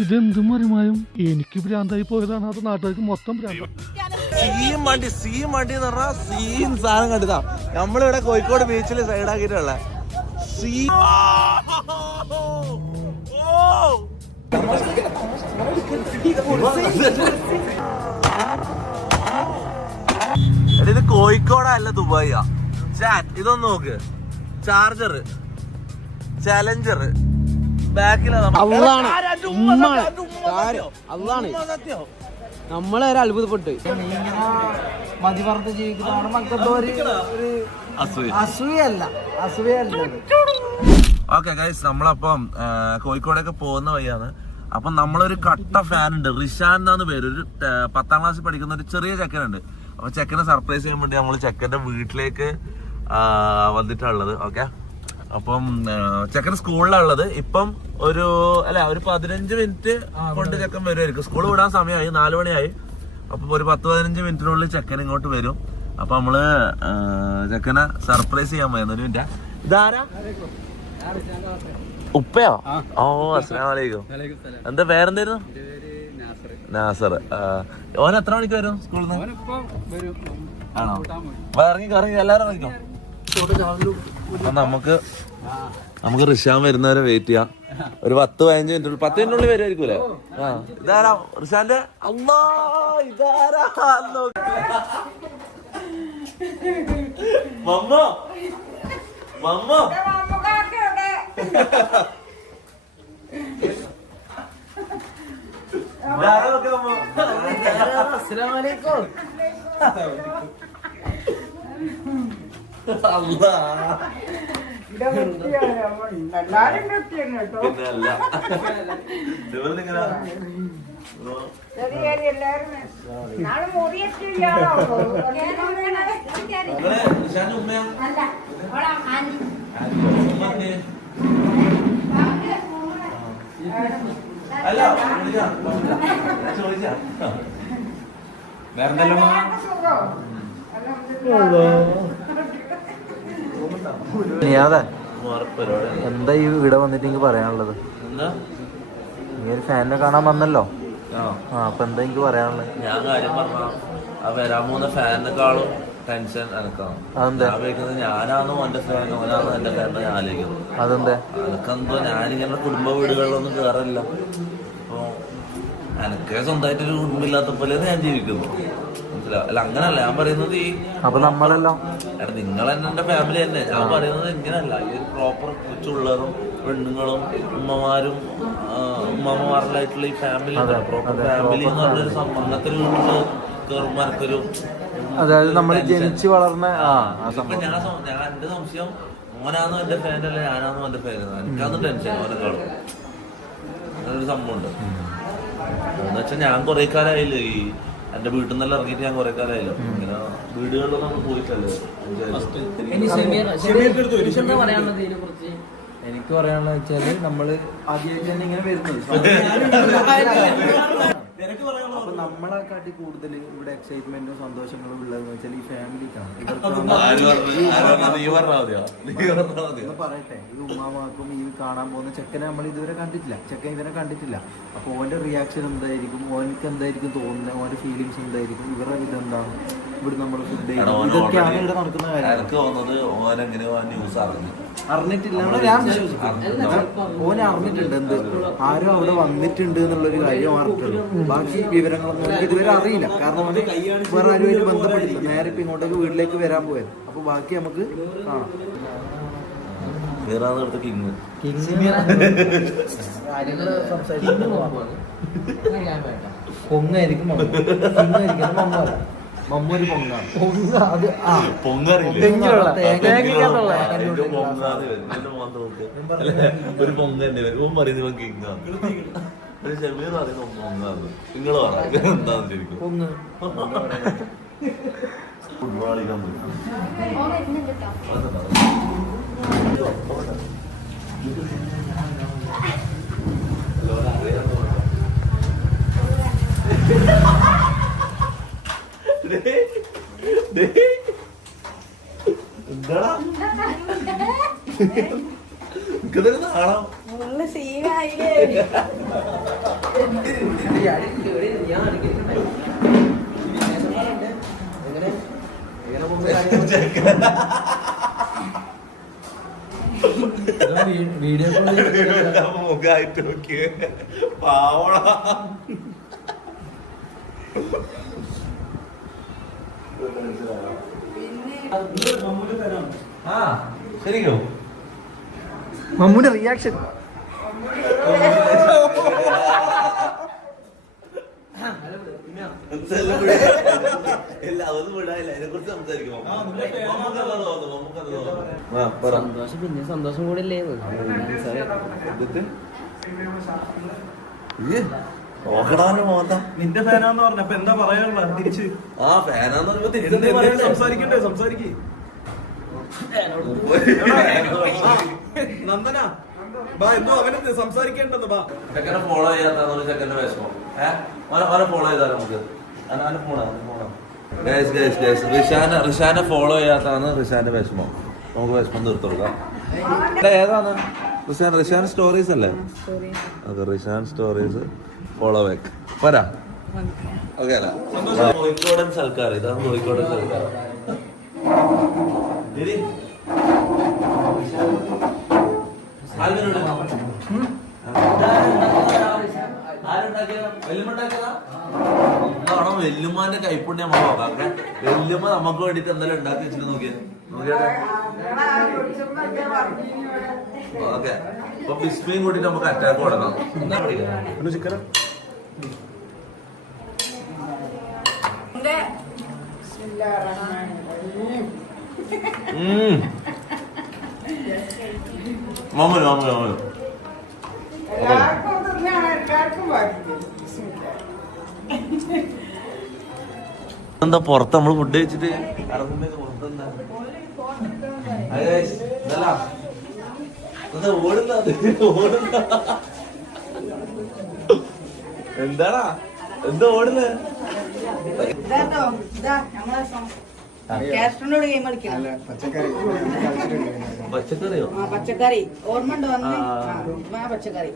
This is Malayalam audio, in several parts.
ഇതെന്ത് മറിമായും എനിക്ക് ഭ്രാന്തായി പോയതാണ്, അത് നാട്ടുകാർക്ക് മൊത്തം ഭ്രാന്ത്. സീൻ വണ്ടി എന്ന് പറഞ്ഞാൽ സീൻ സാധനം കണ്ടതാ. നമ്മളിവിടെ കോഴിക്കോട് ബീച്ചിൽ സൈഡാക്കിയിട്ടുള്ള ഇത് കോഴിക്കോടല്ല ദുബായിയാ. ഇതൊന്ന് നോക്ക്, ചാർജർ, ചലഞ്ചർ ബാക്കിലാണ്. നമ്മളെ അത്ഭുതപ്പെട്ട് മതിപറത്ത് ജീവിക്കുന്ന അസൂയല്ല. ഓക്കെ ഗൈസ്, നമ്മളപ്പം കോഴിക്കോടൊക്കെ പോകുന്ന വഴിയാണ്. അപ്പം നമ്മളൊരു കട്ട ഫാൻ ഉണ്ട്, റിഷാൻ എന്നാണ് പേര്. ഒരു 10ാം ക്ലാസ്സിൽ പഠിക്കുന്ന ഒരു ചെറിയ ചെക്കനുണ്ട്. അപ്പൊ ചെക്കനെ സർപ്രൈസ് ചെയ്യാൻ വേണ്ടി നമ്മൾ ചെക്കന്റെ വീട്ടിലേക്ക് വന്നിട്ടുള്ളത്. ഓക്കെ, അപ്പം ചെക്കൻ സ്കൂളിലുള്ളത്. ഇപ്പം ഒരു 15 മിനിറ്റ് കൊണ്ട് ചെക്കൻ വരുമായിരിക്കും. സ്കൂൾ വിടാൻ സമയമായി, 4 മണിയായി. അപ്പൊ ഒരു 10-15 മിനിറ്റിനുള്ളിൽ ചെക്കൻ ഇങ്ങോട്ട് വരും. അപ്പൊ നമ്മള് ചെക്കനെ സർപ്രൈസ് ചെയ്യാൻ പോയത്. ഒരു മിനിറ്റ്. ഇതാരാ? ഉപ്പയോ? ഓ, അസ്സലാമു അലൈക്കും. എന്താ പേരെന്തായിരുന്നു? നാസർ. ഓൻ എത്ര മണിക്ക് വരും സ്കൂളിൽ നിന്ന്? ആണോ? ഇറങ്ങി എല്ലാരും ഇറങ്ങിക്കോ. നമുക്ക് റിഷാൻ വരുന്നവരെ വെയിറ്റ് ചെയ്യാം. ഒരു 10-15 മിനിറ്റ്, 10 മിനിറ്റിനുള്ളിൽ വരുമായിരിക്കൂലേ? ഇതാരാ റിഷാന്റെ? അല്ലാ, ഇതാരാ? മമ്മോ മമ്മോ അസ്സലാമലൈക്കും. അല്ലാ, എന്താ ഈ ഇവിടെ വന്നിട്ട് എനിക്ക് പറയാനുള്ളത്? നീ ഒരു ഫാനിനെ കാണാൻ വന്നല്ലോ. അപ്പൊ എന്താ എനിക്ക് പറയാനുള്ളത്? ഞാൻ കാര്യം പറഞ്ഞ ആ വരാൻ പോകുന്ന ഫാനിനെക്കാളും ടെൻഷൻ എനക്കാണ്. അതെന്താ? ഞാനാണോ എന്റെ ഫാൻ, ഓനാണോ എന്റെ ഫാൻ ഞാൻ ആലോചിക്കുന്നു. അതെന്താ? എനക്കെന്തോ ഞാനിങ്ങനെ കുടുംബ വീടുകളിലൊന്നും കയറില്ല. അപ്പൊ എനക്ക് സ്വന്തമായിട്ടൊരു കുടുംബമില്ലാത്ത പോലെ ഞാൻ ജീവിക്കുന്നു. അല്ല, അങ്ങനല്ല ഞാൻ പറയുന്നത്. ഈ അപ്പൊ നമ്മളല്ലോ നിങ്ങൾ തന്നെ എന്റെ ഫാമിലി തന്നെ. ഞാൻ പറയുന്നത് ഇങ്ങനല്ല. ഈ ഒരു പ്രോപ്പർ ചുള്ളറും പെണ്ണുങ്ങളും ഉമ്മമാരും ഉമ്മമാരിലായിട്ടുള്ള ഈ ഫാമിലി, പ്രോപ്പർ ഫാമിലി എന്ന് പറഞ്ഞൊരു അങ്ങനത്തെ ഒരു വീട്ടില് കയറുമാർക്കൊരു, അതായത് നമ്മൾ ജനിച്ചു വളർന്ന ഞാൻ എന്റെ സംശയം ഓനാണോ എന്റെ ഫാൻ അല്ല ഞാനാണോ എന്റെ ഫാൻ. എനിക്കതൊന്നും ടെൻഷൻ ഓനെക്കാളും. അങ്ങനൊരു സംഭവം ഉണ്ട്. എന്ന് വെച്ചാൽ ഞാൻ കുറെ കാലമായില്ലേ ഈ എന്റെ വീട്ടിൽ നിന്നെല്ലാം ഇറങ്ങിയിട്ട്. ഞാൻ കുറെ കാലമായില്ലോ ഇങ്ങനെ വീടുകളിലൊന്നും നമ്മൾ പോയിട്ടല്ലോ. എനിക്ക് പറയാനുള്ള വെച്ചാല് നമ്മള് ആദ്യമായിട്ട് തന്നെ ഇങ്ങനെ വരുന്നത്. അപ്പൊ നമ്മളെക്കാട്ടി കൂടുതൽ ഇവിടെ എക്സൈറ്റ്മെന്റും സന്തോഷങ്ങളും ഉള്ളതെന്ന് വെച്ചാൽ ഈ ഫാമിലിക്കാണ്. പറയട്ടെ, ഈ ഉമ്മാമാക്കും ഈ കാണാൻ പോകുന്ന ചെക്കനെ നമ്മൾ ഇതുവരെ കണ്ടിട്ടില്ല. ചെക്കൻ ഇവരെ കണ്ടിട്ടില്ല. അപ്പൊ ഓന്റെ റിയാക്ഷൻ എന്തായിരിക്കും, ഓനക്ക് എന്തായിരിക്കും തോന്നുന്നത്, ഓന്റെ ഫീലിങ്സ് എന്തായിരിക്കും, ഇവരുടെ ഇതെന്താണ്, ഇവിടെ നമ്മൾ ഫുഡ് ഇതൊക്കെയാണ് ഇവിടെ നടക്കുന്ന കാര്യം. അറിഞ്ഞിട്ടില്ല ഞാൻ വിശ്വസിക്കുന്നു. ഓനെ അറിഞ്ഞിട്ടുണ്ട് എന്ത് ആരോ അവിടെ വന്നിട്ടുണ്ട് എന്നുള്ളൊരു കാര്യം അറിഞ്ഞിട്ടുള്ളൂ. ബാക്കി വിവരങ്ങളൊന്നും എനിക്ക് ഇതുവരെ അറിയില്ല. കാരണം അവന് വേറെ ആരുമായിട്ട് ബന്ധപ്പെട്ടില്ല. നേരെ ഇപ്പൊ ഇങ്ങോട്ടേക്ക് വീട്ടിലേക്ക് വരാൻ പോയത്. അപ്പൊ ബാക്കി നമുക്ക് കാണാം. പൊങ്ങായിരിക്കും മമ്മൊരു പൊങ്ങാണ്. ഒരു പൊങ്ങന്നെ വരും പറയുന്നത് കിങ്ങാണ്. ഷമീർ പറയുന്നത് പൊങ്ങാന്ന്. നിങ്ങൾ പറയാം എന്താന്ന് ശരിക്കും. ഫുട്ബോൾ കളിക്കാൻ പോയി. എന്താ ഇതൊരു നാളോ വീഡിയോ മുഖായിട്ട് നോക്കിയേ പാവള. ആ ശരിക്കോ മമ്മൂന്റെ റിയാക്ഷൻ സന്തോഷം പിന്നെ സന്തോഷം കൂടെ അല്ലേ നിന്റെ ഫാനാന്ന് പറഞ്ഞപ്പോ എന്താ പറയാനുള്ള തിരിച്ച് ആ ഫാനാന്ന് സംസാരിക്കണ്ടേ സംസാരിക്കേ നന്ദന ബാ എന്തോ അവനെ സംസാരിക്കേണ്ടെന്ന് ബാ. ചെക്കനെ ഫോളോ ചെയ്യാത്ത ചെക്കന്റെ വിഷമം അവനെ ഫോളോ ചെയ്താൽ നമുക്ക് റിഷാനെ ഫോളോ ചെയ്യാത്താണ് റിഷാന്റെ വിഷമം. നമുക്ക് വിഷമം തീർത്തെടുക്കാം. ഏതാണ് റിഷാൻ സ്റ്റോറീസ് അല്ലേ? അതെ റിഷാൻ സ്റ്റോറീസ് ഫോളോ ബാക്ക് പോരാ. ഓക്കെ അല്ല കോഴിക്കോടൻ സൽക്കാർ. ഇതാണ് കോഴിക്കോടൻ സൽക്കാർ. വെല്ലുമാന്റെ കൈപ്പുണ്യം നമ്മൾ നോക്കാം. വെല്ലുമ്മ നമുക്ക് വേണ്ടിട്ട് എന്തെങ്കിലും ഉണ്ടാക്കി വെച്ചിട്ട് നോക്കിയാ ഓക്കെ. അപ്പൊ ബിസ്മിയും കൂട്ടിട്ട് നമുക്ക് അറ്റാക്ക് കൊടുക്കാം. എന്താ പഠിക്കാം ചിക്കന മാമൂല് എന്താ പുറത്ത് നമ്മള് ഫുഡ് കഴിച്ചിട്ട് എന്താടാ എന്താ ഓടുന്നത്? പച്ചക്കറിയോ? പച്ചക്കറി ഓർമ്മ ഉണ്ടോ? പച്ചക്കറി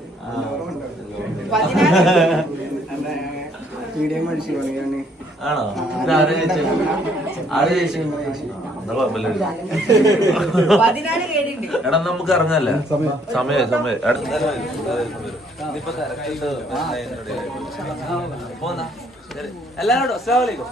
ആണോ? ആര് ചേച്ചി? എന്നാ കുഴപ്പമില്ല. 14 കേടുണ്ട്. എടാ നമുക്ക് ഇറങ്ങല്ലേ? സമയം എല്ലാരോടും അസ്സലാമു അലൈക്കും.